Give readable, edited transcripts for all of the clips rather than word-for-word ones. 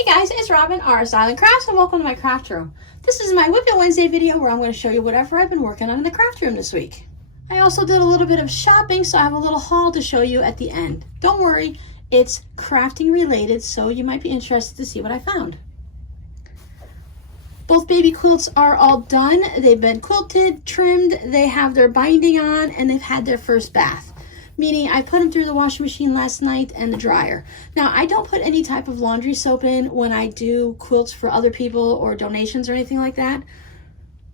Hey guys, it's Robin, RsIslandCrafts, and welcome to my craft room. This is my Whip It Wednesday video where I'm going to show you whatever I've been working on in the craft room this week. I also did a little bit of shopping, so I have a little haul to show you at the end. Don't worry, it's crafting related, so you might be interested to see what I found. Both baby quilts are all done. They've been quilted, trimmed, they have their binding on, and they've had their first bath. Meaning I put them through the washing machine last night and the dryer. Now, I don't put any type of laundry soap in when I do quilts for other people or donations or anything like that.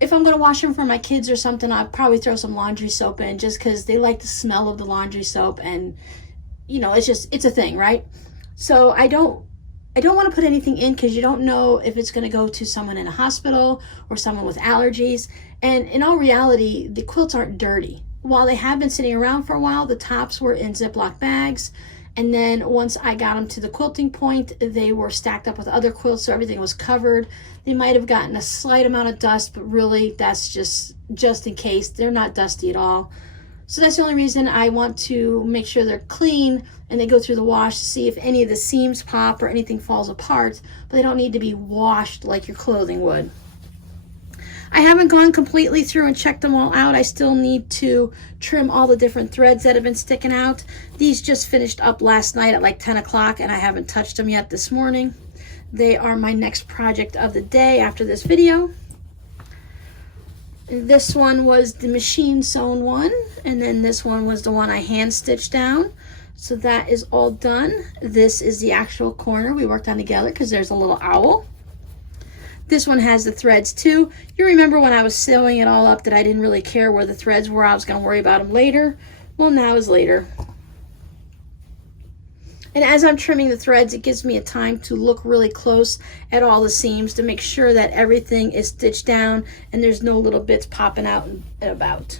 If I'm going to wash them for my kids or something, I'll probably throw some laundry soap in just because they like the smell of the laundry soap, and you know, it's a thing, right? So I don't want to put anything in because you don't know if it's going to go to someone in a hospital or someone with allergies. And in all reality, the quilts aren't dirty. While they have been sitting around for a while, the tops were in Ziploc bags. And then once I got them to the quilting point, they were stacked up with other quilts, so everything was covered. They might have gotten a slight amount of dust, but really that's just in case. They're not dusty at all. So that's the only reason I want to make sure they're clean and they go through the wash to see if any of the seams pop or anything falls apart, but they don't need to be washed like your clothing would. I haven't gone completely through and checked them all out. I still need to trim all the different threads that have been sticking out. These just finished up last night at like 10 o'clock and I haven't touched them yet this morning. They are my next project of the day after this video. This one was the machine sewn one, and then this one was the one I hand stitched down. So that is all done. This is the actual corner we worked on together because there's a little owl. This one has the threads too. You remember when I was sewing it all up that I didn't really care where the threads were. I was going to worry about them later. Well, now is later. And as I'm trimming the threads, it gives me a time to look really close at all the seams to make sure that everything is stitched down and there's no little bits popping out and about.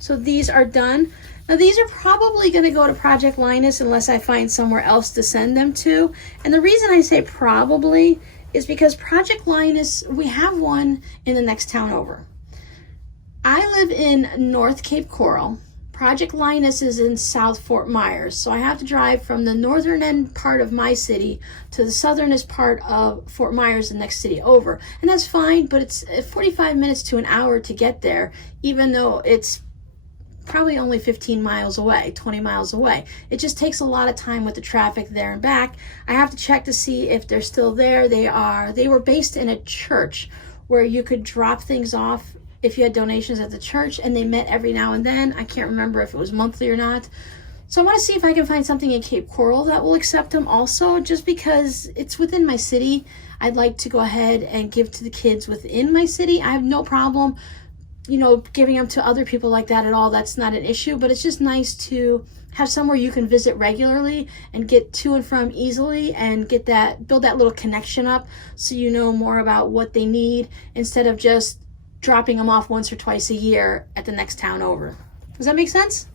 So these are done. Now these are probably going to go to Project Linus unless I find somewhere else to send them to. And the reason I say probably is because Project Linus, we have one in the next town over. I live in North Cape Coral. Project Linus is in South Fort Myers. So I have to drive from the northern end part of my city to the southernest part of Fort Myers, the next city over. And that's fine, but it's 45 minutes to an hour to get there, even though it's probably only 15 miles away, 20 miles away. It just takes a lot of time with the traffic there and back. I have to check to see if they're still there. They were based in a church where you could drop things off if you had donations at the church, and they met every now and then. I can't remember if it was monthly or not. So I want to see if I can find something in Cape Coral that will accept them also, just because it's within my city. I'd like to go ahead and give to the kids within my city. I have no problem, you know, giving them to other people like that at all. That's not an issue, but it's just nice to have somewhere you can visit regularly and get to and from easily and build that little connection up so you know more about what they need instead of just dropping them off once or twice a year at the next town over. Does that make sense?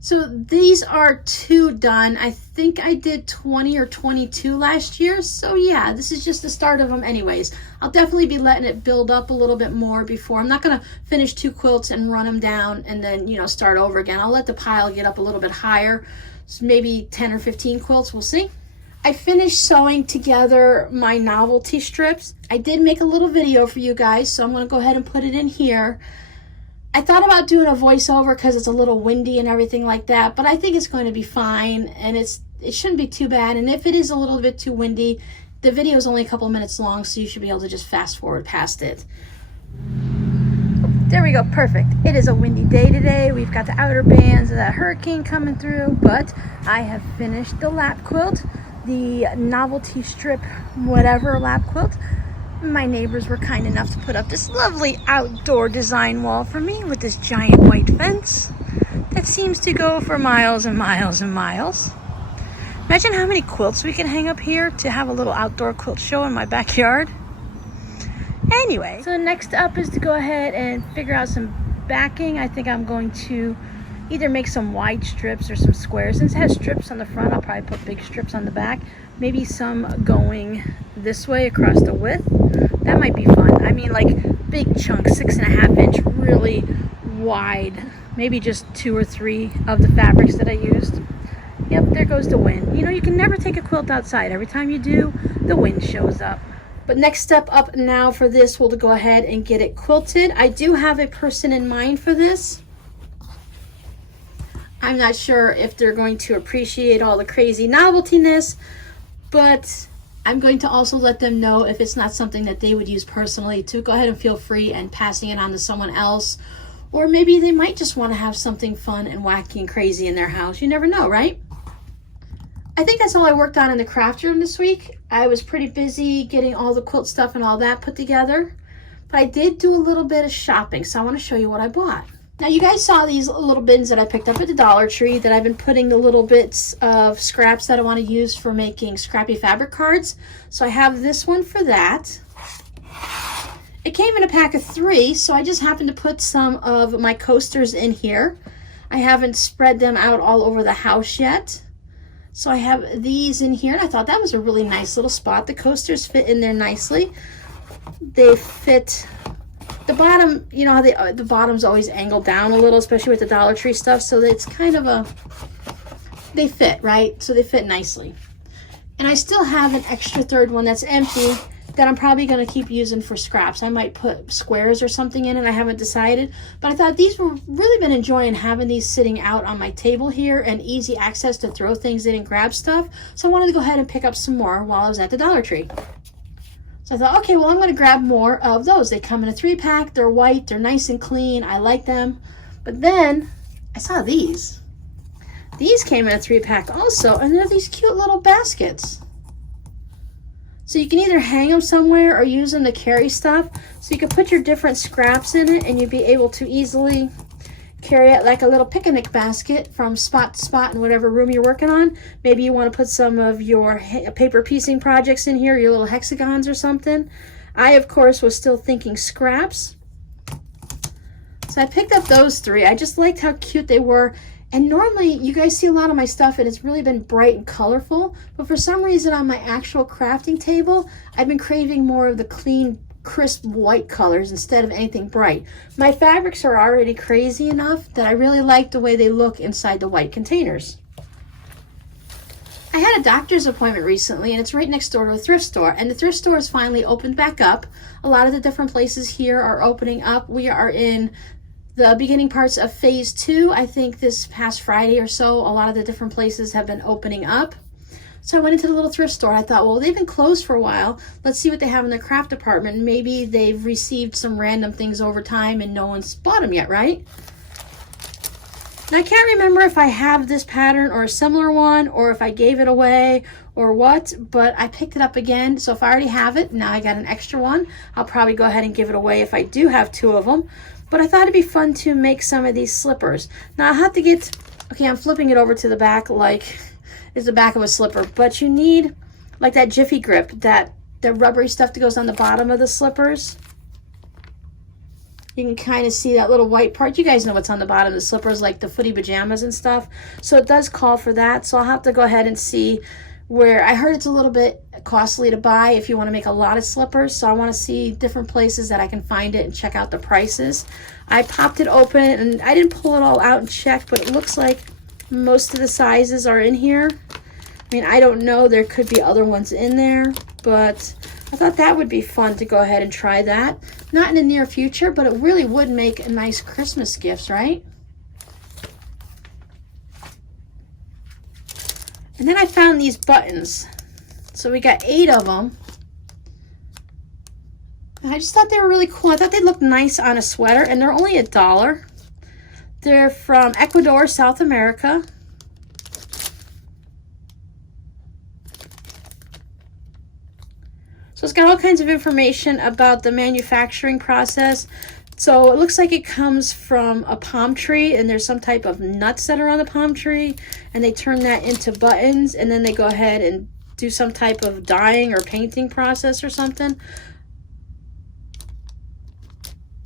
So these are 2 done. I think I did 20 or 22 last year. So yeah, this is just the start of them anyways. I'll definitely be letting it build up a little bit more before. I'm not gonna finish 2 quilts and run them down and then, you know, start over again. I'll let the pile get up a little bit higher. So maybe 10 or 15 quilts, we'll see. I finished sewing together my novelty strips. I did make a little video for you guys, so I'm gonna go ahead and put it in here. I thought about doing a voiceover because it's a little windy and everything like that, but I think it's going to be fine, and it shouldn't be too bad. And if it is a little bit too windy, the video is only a couple minutes long, so you should be able to just fast forward past it. There we go, perfect. It is a windy day today. We've got the outer bands of that hurricane coming through, but I have finished the lap quilt, the novelty strip whatever lap quilt. My neighbors were kind enough to put up this lovely outdoor design wall for me with this giant white fence that seems to go for miles and miles and miles. Imagine how many quilts we can hang up here to have a little outdoor quilt show in my backyard. Anyway, so next up is to go ahead and figure out some backing. I think I'm going to either make some wide strips or some squares. Since it has strips on the front, I'll probably put big strips on the back. Maybe some going this way across the width. That might be fun. I mean, like big chunks, 6.5 inch, really wide. Maybe just 2 or 3 of the fabrics that I used. Yep, there goes the wind. You know, you can never take a quilt outside. Every time you do, the wind shows up. But next step up now for this, we'll go ahead and get it quilted. I do have a person in mind for this. I'm not sure if they're going to appreciate all the crazy noveltiness, but I'm going to also let them know if it's not something that they would use personally, to go ahead and feel free and passing it on to someone else. Or maybe they might just want to have something fun and wacky and crazy in their house. You never know, right? I think that's all I worked on in the craft room this week. I was pretty busy getting all the quilt stuff and all that put together. But I did do a little bit of shopping, so I want to show you what I bought. Now, you guys saw these little bins that I picked up at the Dollar Tree that I've been putting the little bits of scraps that I want to use for making scrappy fabric cards. So I have this one for that. It came in a pack of 3, so I just happened to put some of my coasters in here. I haven't spread them out all over the house yet. So I have these in here, and I thought that was a really nice little spot. The coasters fit in there nicely. They fit the bottom, you know how the bottom's always angled down a little, especially with the Dollar Tree stuff, so it's kind of a, they fit, right? So they fit nicely. And I still have an extra third one that's empty that I'm probably going to keep using for scraps. I might put squares or something in it. I haven't decided, but I thought these were really been enjoying having these sitting out on my table here and easy access to throw things in and grab stuff. So I wanted to go ahead and pick up some more while I was at the Dollar Tree. So I thought, okay, well, I'm going to grab more of those. They come in a 3-pack. They're white. They're nice and clean. I like them. But then I saw these. These came in a 3-pack also, and they're these cute little baskets. So you can either hang them somewhere or use them to carry stuff. So you can put your different scraps in it and you'd be able to easily carry it like a little picnic basket from spot to spot in whatever room you're working on. Maybe you want to put some of your paper piecing projects in here, your little hexagons or something. I, of course, was still thinking scraps. So I picked up those 3. I just liked how cute they were. And normally you guys see a lot of my stuff and it's really been bright and colorful, but for some reason on my actual crafting table, I've been craving more of the clean, crisp white colors instead of anything bright. My fabrics are already crazy enough that I really like the way they look inside the white containers. I had a doctor's appointment recently and it's right next door to a thrift store, and the thrift store is finally opened back up. A lot of the different places here are opening up. We are in the beginning parts of phase 2. I think this past Friday or so, a lot of the different places have been opening up. So I went into the little thrift store. I thought, well, they've been closed for a while. Let's see what they have in their craft department. Maybe they've received some random things over time and no one's bought them yet, right? And I can't remember if I have this pattern or a similar one, or if I gave it away or what, but I picked it up again. So if I already have it, now I got an extra one. I'll probably go ahead and give it away if I do have 2 of them. But I thought it'd be fun to make some of these slippers. Now I have to get, okay, I'm flipping it over to the back like it's the back of a slipper, but you need like that Jiffy grip, that the rubbery stuff that goes on the bottom of the slippers. You can kind of see that little white part. You guys know what's on the bottom of the slippers, like the footy pajamas and stuff. So it does call for that. So I'll have to go ahead and see where, I heard it's a little bit costly to buy if you want to make a lot of slippers. So I want to see different places that I can find it and check out the prices. I popped it open and I didn't pull it all out and check, but it looks like most of the sizes are in here. I mean, I don't know, there could be other ones in there, but I thought that would be fun to go ahead and try that. Not in the near future, but it really would make a nice Christmas gifts, right? And then I found these buttons. So we got 8 of them. And I just thought they were really cool. I thought they looked nice on a sweater, and they're only $1. They're from Ecuador, South America. So it's got all kinds of information about the manufacturing process. So it looks like it comes from a palm tree, and there's some type of nuts that are on the palm tree, and they turn that into buttons, and then they go ahead and do some type of dyeing or painting process or something.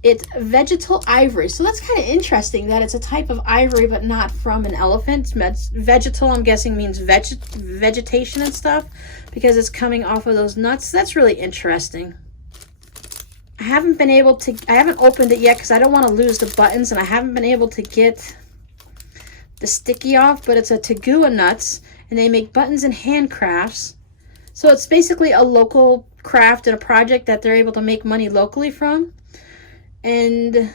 It's vegetal ivory. So that's kind of interesting that it's a type of ivory, but not from an elephant. Vegetal, I'm guessing, means vegetation and stuff, because it's coming off of those nuts. That's really interesting. I haven't opened it yet because I don't want to lose the buttons, and I haven't been able to get the sticky off, but it's a Tagua nuts, and they make buttons and handcrafts. So it's basically a local craft and a project that they're able to make money locally from. And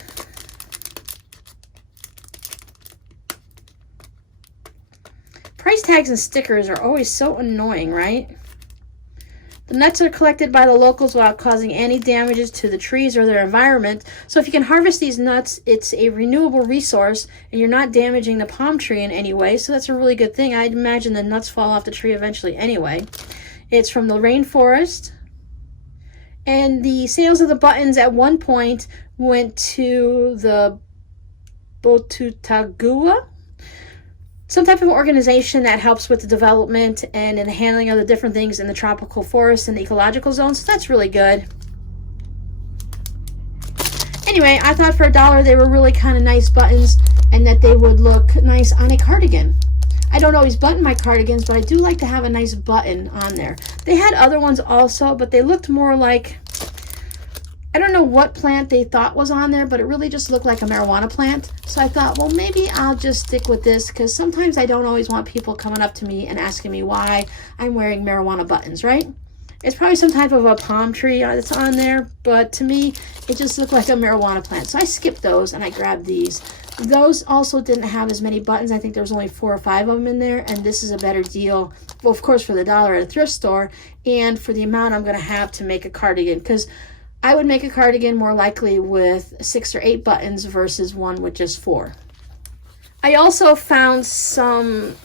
price tags and stickers are always so annoying, right? The nuts are collected by the locals without causing any damages to the trees or their environment. So if you can harvest these nuts, it's a renewable resource and you're not damaging the palm tree in any way. So that's a really good thing. I'd imagine the nuts fall off the tree eventually anyway. It's from the rainforest. And the sales of the buttons at one point went to the Botutagua, some type of organization that helps with the development and in the handling of the different things in the tropical forests and the ecological zones. So that's really good. Anyway, I thought for $1 they were really kind of nice buttons and that they would look nice on a cardigan. I don't always button my cardigans, but I do like to have a nice button on there. They had other ones also, but they looked more like, I don't know what plant they thought was on there, but it really just looked like a marijuana plant. So I thought, well, maybe I'll just stick with this because sometimes I don't always want people coming up to me and asking me why I'm wearing marijuana buttons, right? It's probably some type of a palm tree that's on there, but to me, it just looked like a marijuana plant. So I skipped those and I grabbed these. Those also didn't have as many buttons. I think there was only 4 or 5 of them in there, and this is a better deal. Well, of course, for the $1 at a thrift store and for the amount I'm going to have to make a cardigan, because I would make a cardigan more likely with 6 or 8 buttons versus one with just 4. I also found some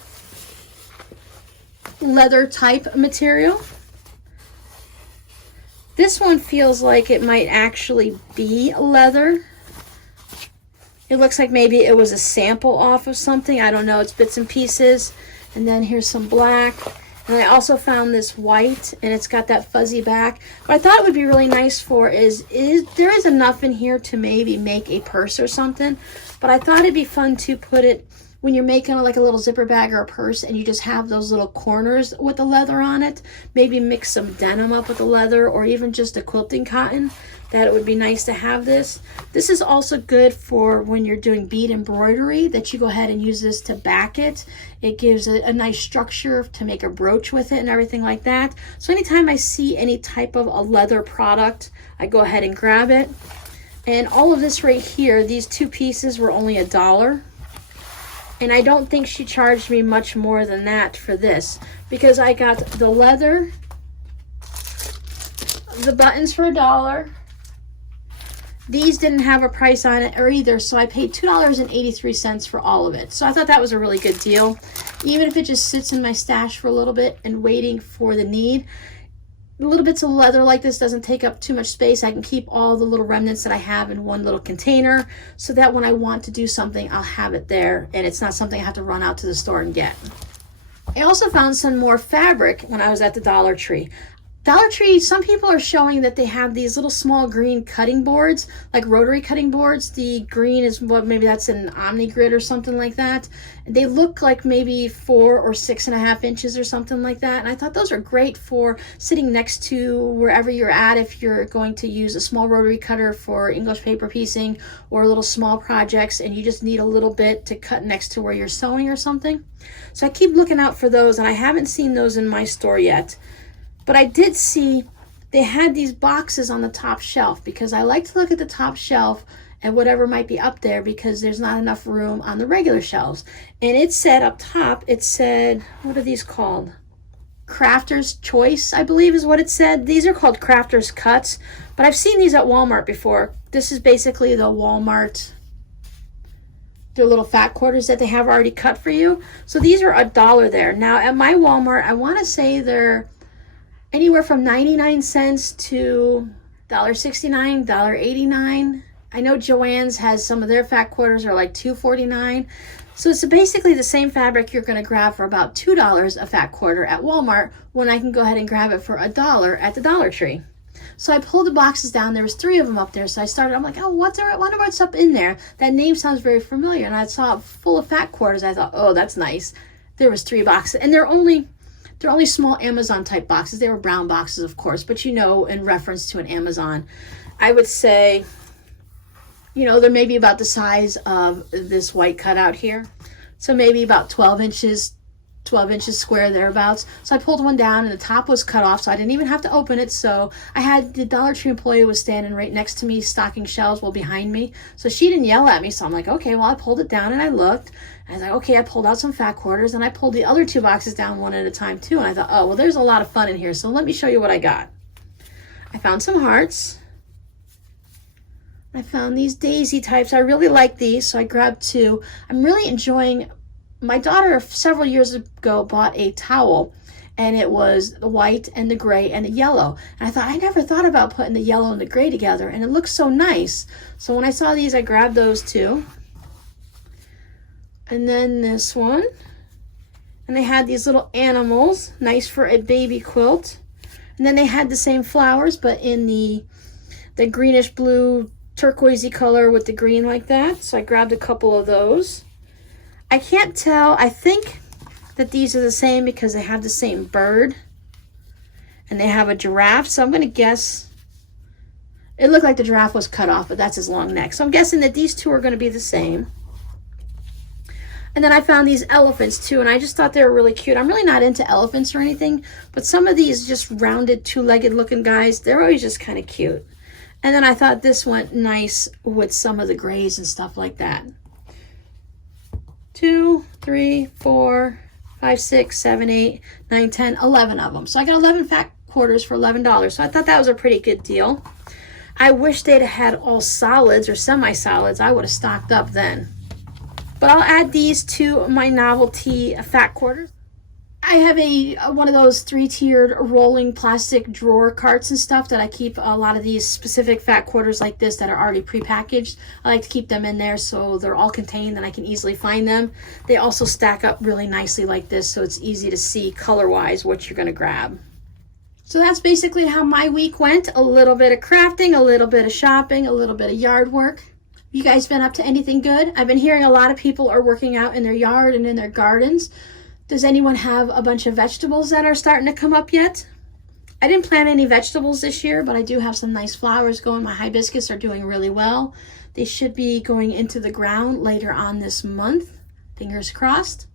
leather type material. This one feels like it might actually be leather. It looks like maybe it was a sample off of something. I don't know. It's bits and pieces. And then here's some black. And I also found this white, and it's got that fuzzy back. What I thought it would be really nice for is there is enough in here to maybe make a purse or something. But I thought it'd be fun to put it when you're making like a little zipper bag or a purse, and you just have those little corners with the leather on it. Maybe mix some denim up with the leather, or even just a quilting cotton. That it would be nice to have this. This is also good for when you're doing bead embroidery, that you go ahead and use this to back it. It gives a nice structure to make a brooch with it and everything like that. So anytime I see any type of a leather product, I go ahead and grab it. And all of this right here, these 2 pieces were only $1. And I don't think she charged me much more than that for this, because I got the leather, the buttons for $1. These didn't have a price on it or either, so I paid $2.83 for all of it. So I thought that was a really good deal. Even if it just sits in my stash for a little bit and waiting for the need. Little bits of leather like this doesn't take up too much space. I can keep all the little remnants that I have in one little container, so that when I want to do something, I'll have it there, and it's not something I have to run out to the store and get. I also found some more fabric when I was at the Dollar Tree. Dollar Tree, some people are showing that they have these little small green cutting boards, like rotary cutting boards. The green is what, maybe that's an Omni Grid or something like that. They look like maybe 4 or 6.5 inches or something like that. And I thought those are great for sitting next to wherever you're at, if you're going to use a small rotary cutter for English paper piecing or little small projects and you just need a little bit to cut next to where you're sewing or something. So I keep looking out for those, and I haven't seen those in my store yet. But I did see they had these boxes on the top shelf, because I like to look at the top shelf and whatever might be up there, because there's not enough room on the regular shelves. And it said up top, it said, what are these called? Crafter's Choice, I believe is what it said. These are called Crafter's Cuts, but I've seen these at Walmart before. This is basically the Walmart, their little fat quarters that they have already cut for you. So these are $1 there. Now at my Walmart, I want to say they're anywhere from 99 cents to $1.69, $1.89. I know Joann's has some of their fat quarters are like $2.49. So it's basically the same fabric you're going to grab for about $2 a fat quarter at Walmart, when I can go ahead and grab it for $1 at the Dollar Tree. So I pulled the boxes down. There was 3 of them up there. So I'm like, oh, I wonder what's up in there. That name sounds very familiar. And I saw it full of fat quarters. I thought, oh, that's nice. There was 3 boxes, and they're only small Amazon type boxes. They were brown boxes, of course, but in reference to an Amazon, I would say, they're maybe about the size of this white cutout here. So maybe about 12 inches square thereabouts. So I pulled one down and the top was cut off, so I didn't even have to open it. So I had the Dollar Tree employee was standing right next to me stocking shelves, well, behind me. So she didn't yell at me. So I'm like, okay, well, I pulled it down and I looked. And I was like, okay, I pulled out some fat quarters and I pulled the other 2 boxes down one at a time too. And I thought, oh, well, there's a lot of fun in here. So let me show you what I got. I found some hearts. I found these daisy types. I really like these, so I grabbed 2. I'm really enjoying. My daughter several years ago bought a towel, and it was the white and the gray and the yellow. And I thought, I never thought about putting the yellow and the gray together, and it looks so nice. So when I saw these, I grabbed those 2. And then this one. And they had these little animals, nice for a baby quilt. And then they had the same flowers, but in the greenish blue turquoisey color with the green like that. So I grabbed a couple of those. I can't tell. I think that these are the same because they have the same bird. And they have a giraffe. So I'm going to guess. It looked like the giraffe was cut off, but that's his long neck. So I'm guessing that these 2 are going to be the same. And then I found these elephants too, and I just thought they were really cute. I'm really not into elephants or anything, but some of these just rounded 2-legged looking guys, they're always just kind of cute. And then I thought this went nice with some of the grays and stuff like that. 2, 3, 4, 5, 6, 7, 8, 9, 10, 11 of them. So I got 11 fat quarters for $11. So I thought that was a pretty good deal. I wish they'd have had all solids or semi-solids. I would have stocked up then. But I'll add these to my Novelty fat quarters. I have one of those 3-tiered rolling plastic drawer carts and stuff that I keep a lot of these specific fat quarters like this that are already prepackaged. I like to keep them in there so they're all contained and I can easily find them. They also stack up really nicely like this, so it's easy to see color-wise what you're going to grab. So that's basically how my week went. A little bit of crafting, a little bit of shopping, a little bit of yard work. You guys been up to anything good? I've been hearing a lot of people are working out in their yard and in their gardens. Does anyone have a bunch of vegetables that are starting to come up yet? I didn't plant any vegetables this year, but I do have some nice flowers going. My hibiscus are doing really well. They should be going into the ground later on this month. Fingers crossed.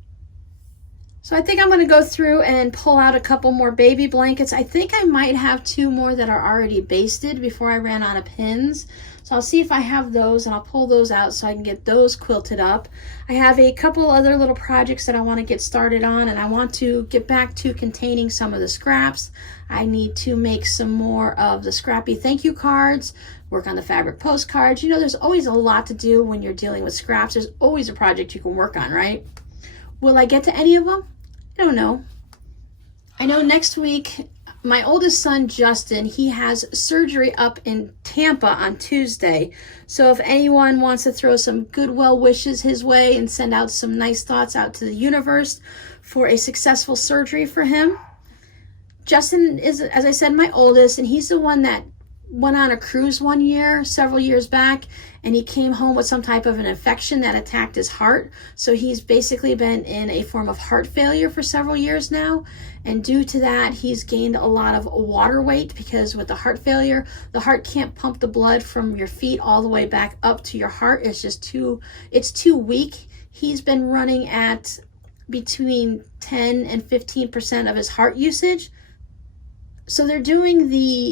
So I think I'm going to go through and pull out a couple more baby blankets. I think I might have 2 more that are already basted before I ran out of pins. So I'll see if I have those and I'll pull those out so I can get those quilted up. I have a couple other little projects that I want to get started on, and I want to get back to containing some of the scraps. I need to make some more of the scrappy thank you cards, work on the fabric postcards. You know, there's always a lot to do when you're dealing with scraps. There's always a project you can work on, right? Will I get to any of them? I don't know. I know next week, my oldest son, Justin, he has surgery up in Tampa on Tuesday. So if anyone wants to throw some good well wishes his way and send out some nice thoughts out to the universe for a successful surgery for him. Justin is, as I said, my oldest, and he's the one that went on a cruise one year, several years back, and he came home with some type of an infection that attacked his heart. So he's basically been in a form of heart failure for several years now. And due to that, he's gained a lot of water weight because with the heart failure, the heart can't pump the blood from your feet all the way back up to your heart. It's just too weak. He's been running at between 10 and 15% of his heart usage. So they're doing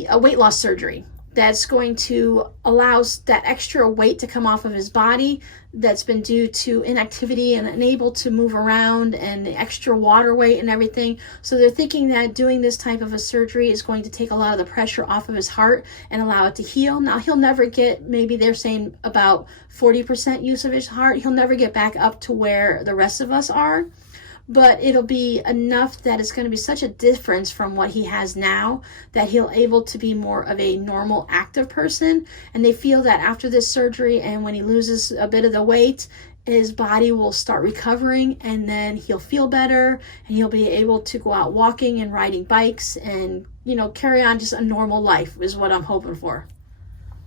a weight loss surgery that's going to allow that extra weight to come off of his body that's been due to inactivity and unable to move around and the extra water weight and everything. So they're thinking that doing this type of a surgery is going to take a lot of the pressure off of his heart and allow it to heal. Now he'll never get, maybe they're saying about 40% use of his heart. He'll never get back up to where the rest of us are. But it'll be enough that it's going to be such a difference from what he has now that he'll able to be more of a normal active person. And they feel that after this surgery and when he loses a bit of the weight, his body will start recovering and then he'll feel better and he'll be able to go out walking and riding bikes and, you know, carry on just a normal life is what I'm hoping for.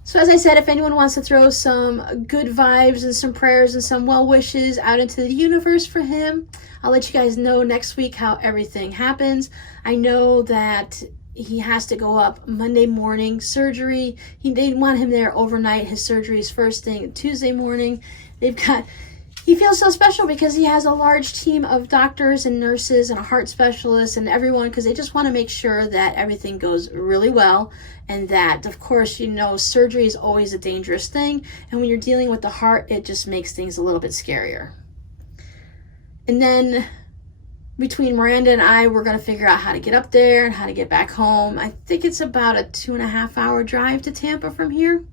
So as I said, if anyone wants to throw some good vibes and some prayers and some well wishes out into the universe for him, I'll let you guys know next week how everything happens. I know that he has to go up Monday morning surgery. They want him there overnight. His surgery is first thing Tuesday morning. he feels so special because he has a large team of doctors and nurses and a heart specialist and everyone, because they just want to make sure that everything goes really well, and that, of course, you know, surgery is always a dangerous thing, and when you're dealing with the heart, it just makes things a little bit scarier. And then between Miranda and I, we're going to figure out how to get up there and how to get back home. I think it's about a 2.5 hour drive to Tampa from here.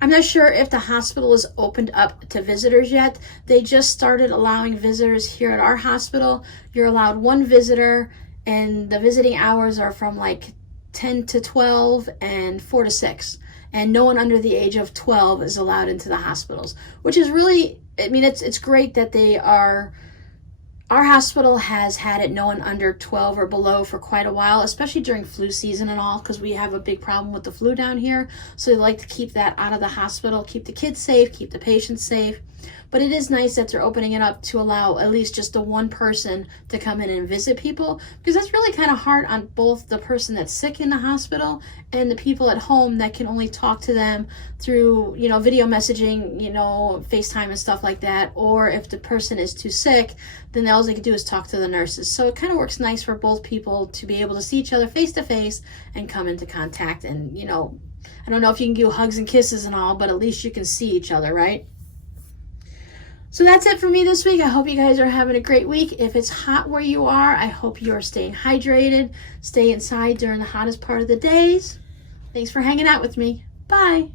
I'm not sure if the hospital is opened up to visitors yet. They just started allowing visitors here at our hospital. You're allowed one visitor, and the visiting hours are from like 10 to 12 and 4 to 6. And no one under the age of 12 is allowed into the hospitals, which is really, I mean, it's great that they are. Our hospital has had it no one under 12 or below for quite a while, especially during flu season and all, because we have a big problem with the flu down here. So they like to keep that out of the hospital, keep the kids safe, keep the patients safe. But it is nice that they're opening it up to allow at least just the one person to come in and visit people, because that's really kind of hard on both the person that's sick in the hospital and the people at home that can only talk to them through, you know, video messaging, you know, FaceTime and stuff like that. Or if the person is too sick, then all they can do is talk to the nurses. So it kind of works nice for both people to be able to see each other face to face and come into contact. And, you know, I don't know if you can do hugs and kisses and all, but at least you can see each other, right? So that's it for me this week. I hope you guys are having a great week. If it's hot where you are, I hope you are staying hydrated. Stay inside during the hottest part of the days. Thanks for hanging out with me. Bye.